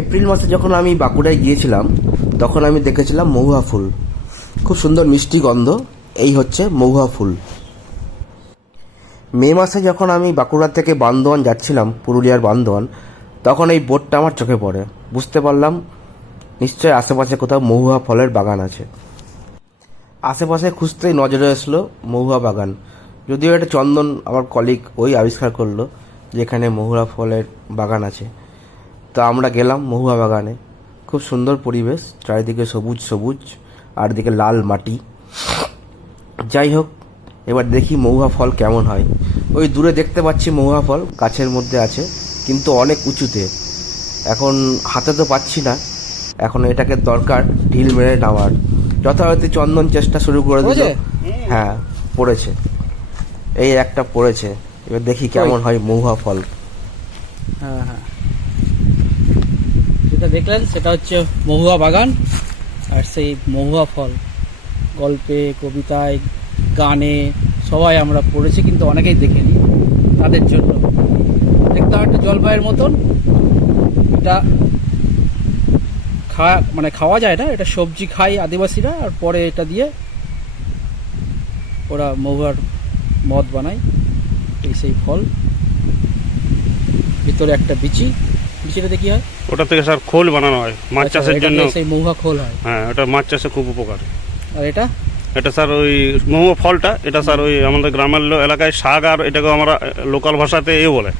April মাসে যখন আমি বাঁকুড়ায় গিয়েছিলাম তখন আমি দেখেছিলাম মহুয়া ফুল, খুব সুন্দর মিষ্টি গন্ধ। এই হচ্ছে মহুয়া ফুল। মে মাসে যখন আমি বাঁকুড়া থেকে বান্দোয়ান যাচ্ছিলাম, পুরুলিয়ার বান্দোয়ান, তখন এই বোর্ডটা আমার চোখে পড়ে। বুঝতে পারলাম নিশ্চয়ই আশেপাশে কোথাও মহুয়া ফলের বাগান আছে। আশেপাশে খুঁজতেই নজরে আসলো মহুয়া বাগান। যদিও এটা চন্দন, আমার কলিগ, ওই আবিষ্কার করলো যে এখানে মহুয়া ফলের বাগান আছে। তো আমরা গেলাম মহুয়া বাগানে। খুব সুন্দর পরিবেশ, চারিদিকে সবুজ সবুজ, আর দিকে লাল মাটি। যাই হোক, এবার দেখি মহুয়া ফল কেমন হয়। ওই দূরে দেখতে পাচ্ছি মহুয়া ফল গাছের মধ্যে আছে, কিন্তু অনেক উঁচুতে। এখন হাতে তো পাচ্ছি না, এখন এটাকে দরকার ঢিল মেরে নামার। যথারীতি চন্দন চেষ্টা শুরু করে দিল। হ্যাঁ, পড়েছে, এই একটা পড়েছে। এবার দেখি কেমন হয় মহুয়া ফল। হ্যাঁ হ্যাঁ, যেটা দেখলেন সেটা হচ্ছে মহুয়া বাগান। আর সেই মহুয়া ফল গল্পে, কবিতায়, গানে সবাই আমরা পড়েছি, কিন্তু অনেকেই দেখিনি। তাদের জন্য দেখতে একটা জলপাইয়ের মতন। এটা খাওয়া যায় না, এটা সবজি খায় আদিবাসীরা, আর পরে এটা দিয়ে ওরা মহুয়ার মদ বানায়। এই সেই ফল, ভিতরে একটা বিচিটা দেখি হয়, ওটা থেকে স্যার খোল বানানো হয় মাছ চাষের জন্য। সেই মহুয়া খোল হয়। হ্যাঁ, ওটা মাছ চাষে খুব উপকার। আর এটা স্যার ওই মহুয়া ফলটা, এটা স্যার ওই আমাদের গ্রামের এলাকায় শাক, আর এটাকে আমরা লোকাল ভাষাতে বলে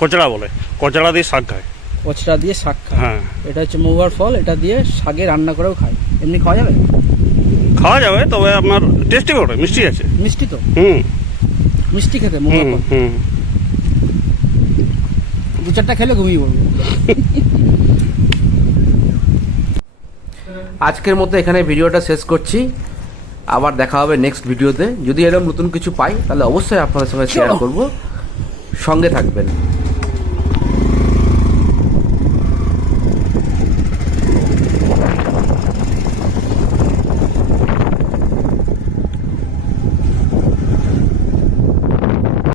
কচড়া বলে। কচড়া দিয়ে শাক খায়। কচড়া দিয়ে শাক খায়। হ্যাঁ, এটা হচ্ছে মহুয়ার ফল। এটা দিয়ে শাকে রান্না করেও খায়। এমনি খাওয়া যাবে? খাওয়া যাবে, তবে আপনার টেস্টি বটে, মিষ্টি আছে। মিষ্টি তো? মিষ্টি খেতে মহুয়া ফল। দু চারটা খেলে ঘুমিয়ে পড়বো। আজকের মতো এখানে ভিডিওটা শেষ করছি। আবার দেখা হবে নেক্সট ভিডিওতে। যদি এরকম নতুন কিছু পাই তাহলে অবশ্যই আপনাদের সঙ্গে শেয়ার করব। সঙ্গে থাকবেন।